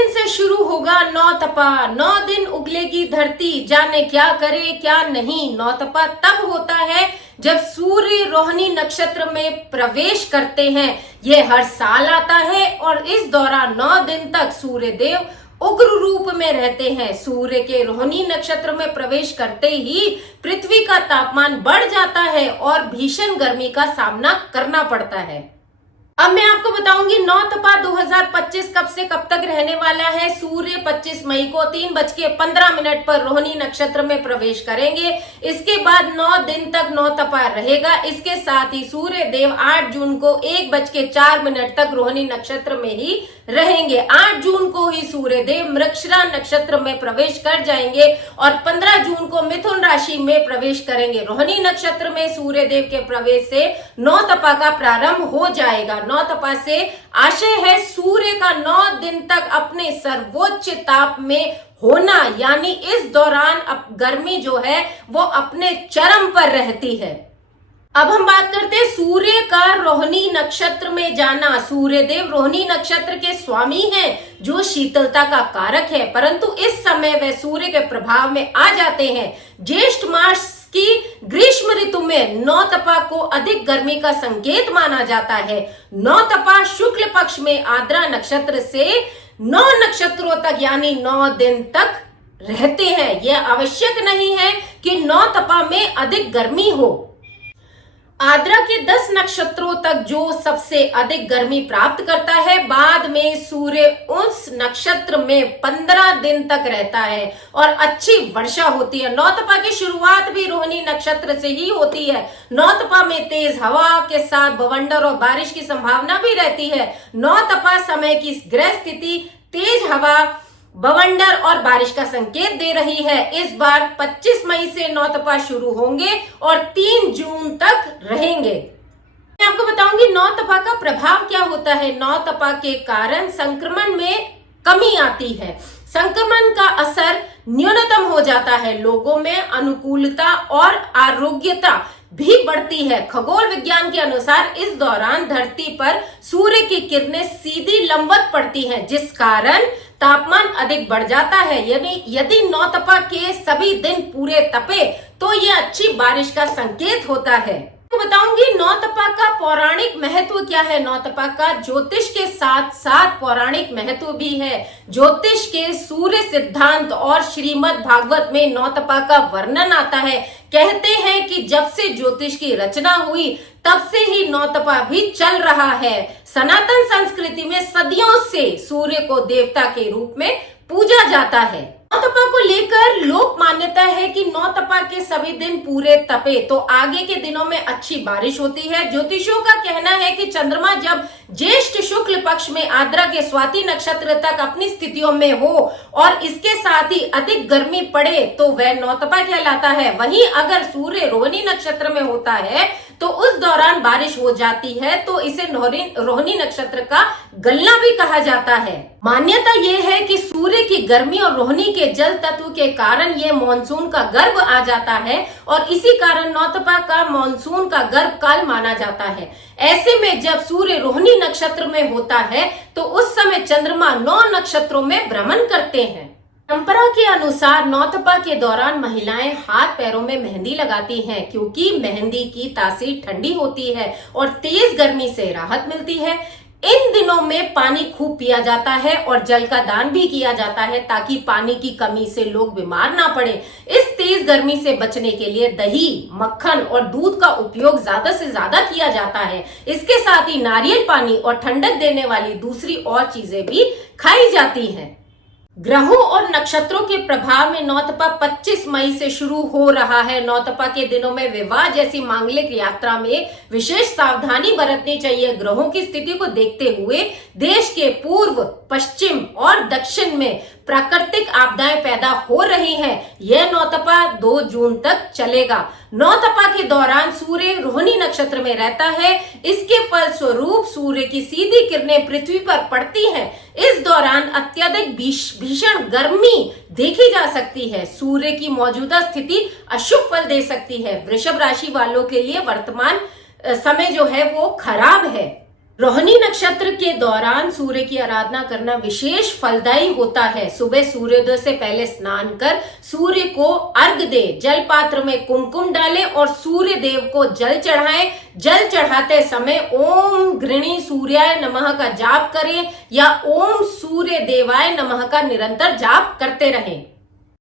दिन से शुरू होगा नौ तपा, 9 दिन उगलेगी धरती, जाने क्या करे क्या नहीं। नौ तपा तब होता है जब सूर्य रोहिणी नक्षत्र में प्रवेश करते हैं। ये हर साल आता है और इस दौरान 9 दिन तक सूर्य देव उग्र रूप में रहते हैं। सूर्य के रोहिणी नक्षत्र में प्रवेश करते ही पृथ्वी का तापमान बढ़ जाता है और भीषण गर्मी का सामना करना पड़ता है। अब मैं आपको बताऊंगी नौ तपा 2025 कब से कब तक रहने वाला है। सूर्य 25 मई को 3:15 पर रोहिणी नक्षत्र में प्रवेश करेंगे। इसके बाद 9 दिन तक नौ तपा रहेगा। इसके साथ ही सूर्य देव 8 जून को 1:04 तक रोहिणी नक्षत्र में ही रहेंगे। 8 जून को ही सूर्य देव मृगशिरा नक्षत्र में प्रवेश कर जाएंगे और 15 जून को मिथुन राशि में प्रवेश करेंगे। रोहिणी नक्षत्र में सूर्य देव के प्रवेश से नौ तपा का प्रारंभ हो जाएगा। नौ तपा से आशय है सूर्य का 9 दिन तक अपने सर्वोच्च ताप में होना, यानी इस दौरान अब गर्मी जो है वो अपने चरम पर रहती है। अब हम बात करते हैं सूर्य का रोहिणी नक्षत्र में जाना। सूर्य देव रोहिणी नक्षत्र के स्वामी हैं जो शीतलता का कारक है, परंतु इस समय वे सूर्य के प्रभाव में आ जाते हैं। ज्येष्ठ मास की ग्रीष्म ऋतु में नौ तपा को अधिक गर्मी का संकेत माना जाता है। नौ तपा शुक्ल पक्ष में आर्द्रा नक्षत्र से 9 नक्षत्रों तक यानी 9 दिन तक रहते हैं। यह आवश्यक नहीं है कि नौ तपा में अधिक गर्मी हो। आर्द्रा के 10 नक्षत्रों तक जो सबसे अधिक गर्मी प्राप्त करता है, बाद में सूर्य उस नक्षत्र में 15 दिन तक रहता है और अच्छी वर्षा होती है। नौ तपा की शुरुआत भी रोहिणी नक्षत्र से ही होती है। नौ तपा में तेज हवा के साथ बवंडर और बारिश की संभावना भी रहती है। नौ तपा समय की ग्रह स्थिति तेज हवा, बवंडर और बारिश का संकेत दे रही है। इस बार 25 मई से नौ तपा शुरू होंगे और 3 जून तक रहेंगे। मैं आपको बताऊंगी नौ तपा का प्रभाव क्या होता है। नौ तपा के कारण संक्रमण में कमी आती है। संक्रमण का असर न्यूनतम हो जाता है। लोगों में अनुकूलता और आरोग्यता भी बढ़ती है। खगोल विज्ञान के अनुसार इस दौरान धरती पर सूर्य की किरणें सीधी लंबवत पड़ती हैं, जिस कारण तापमान अधिक बढ़ जाता है। यदि नौ तपा के सभी दिन पूरे तपे तो यह अच्छी बारिश का संकेत होता है। तो बताऊंगी नौ तपा का पौराणिक महत्व क्या है। नौ तपा का ज्योतिष के साथ साथ पौराणिक महत्व भी है। ज्योतिष के सूर्य सिद्धांत और श्रीमद् भागवत में नौ तपा का वर्णन आता है। कहते हैं कि जब से ज्योतिष की रचना हुई तब से ही नौ तपा भी चल रहा है। सनातन संस्कृति में सदियों से सूर्य को देवता के रूप में पूजा जाता है। नौ तपा को लेकर लोक मान्यता है कि नौ तपा के सभी दिन पूरे तपे तो आगे के दिनों में अच्छी बारिश होती है। ज्योतिषियों का कहना है कि चंद्रमा जब ज्येष्ठ शुक्ल पक्ष में आर्द्रा के स्वाति नक्षत्र तक अपनी स्थितियों में हो और इसके साथ ही अधिक गर्मी पड़े तो वह नौ तपा कहलाता है। वहीं अगर सूर्य रोहिणी नक्षत्र में होता है तो उस दौरान बारिश हो जाती है तो इसे रोहिणी नक्षत्र का गलना भी कहा जाता है। मान्यता यह है कि सूर्य की गर्मी और रोहिणी के जल तत्व के कारण ये मानसून का गर्भ आ जाता है और इसी कारण नौ तपा का मानसून का गर्भ काल माना जाता है। ऐसे में जब सूर्य रोहिणी नक्षत्र में होता है तो उस समय चंद्रमा 9 नक्षत्रों में भ्रमण करते हैं। परंपरा के अनुसार नौ तपा के दौरान महिलाएं हाथ पैरों में मेहंदी लगाती हैं, क्योंकि मेहंदी की तासीर ठंडी होती है और तेज गर्मी से राहत मिलती है। इन दिनों में पानी खूब पिया जाता है और जल का दान भी किया जाता है ताकि पानी की कमी से लोग बीमार ना पड़े। इस तेज गर्मी से बचने के लिए दही, मक्खन और दूध का उपयोग ज्यादा से ज्यादा किया जाता है। इसके साथ ही नारियल पानी और ठंडक देने वाली दूसरी और चीजें भी खाई जाती हैं। ग्रहों और नक्षत्रों के प्रभाव में नौ तपा 25 मई से शुरू हो रहा है। नौ तपा के दिनों में विवाह जैसी मांगलिक यात्रा में विशेष सावधानी बरतनी चाहिए। ग्रहों की स्थिति को देखते हुए देश के पूर्व, पश्चिम और दक्षिण में प्राकृतिक आपदाएं पैदा हो रही हैं। यह नौ तपा 2 जून तक चलेगा। नौ तपा के दौरान सूर्य रोहिणी नक्षत्र में रहता है। इसके फलस्वरूप सूर्य की सीधी किरणें पृथ्वी पर पड़ती हैं। इस दौरान अत्यधिक भीषण गर्मी देखी जा सकती है। सूर्य की मौजूदा स्थिति अशुभ फल दे सकती है। वृषभ राशि वालों के लिए वर्तमान समय जो है वो खराब है। रोहिणी नक्षत्र के दौरान सूर्य की आराधना करना विशेष फलदायी होता है। सुबह सूर्योदय से पहले स्नान कर सूर्य को अर्घ दे, जल पात्र में कुमकुम डालें और सूर्य देव को जल चढ़ाएं। जल चढ़ाते समय ओम गृणी सूर्याय नमः का जाप करें या ओम सूर्य देवाय नमः का निरंतर जाप करते रहें।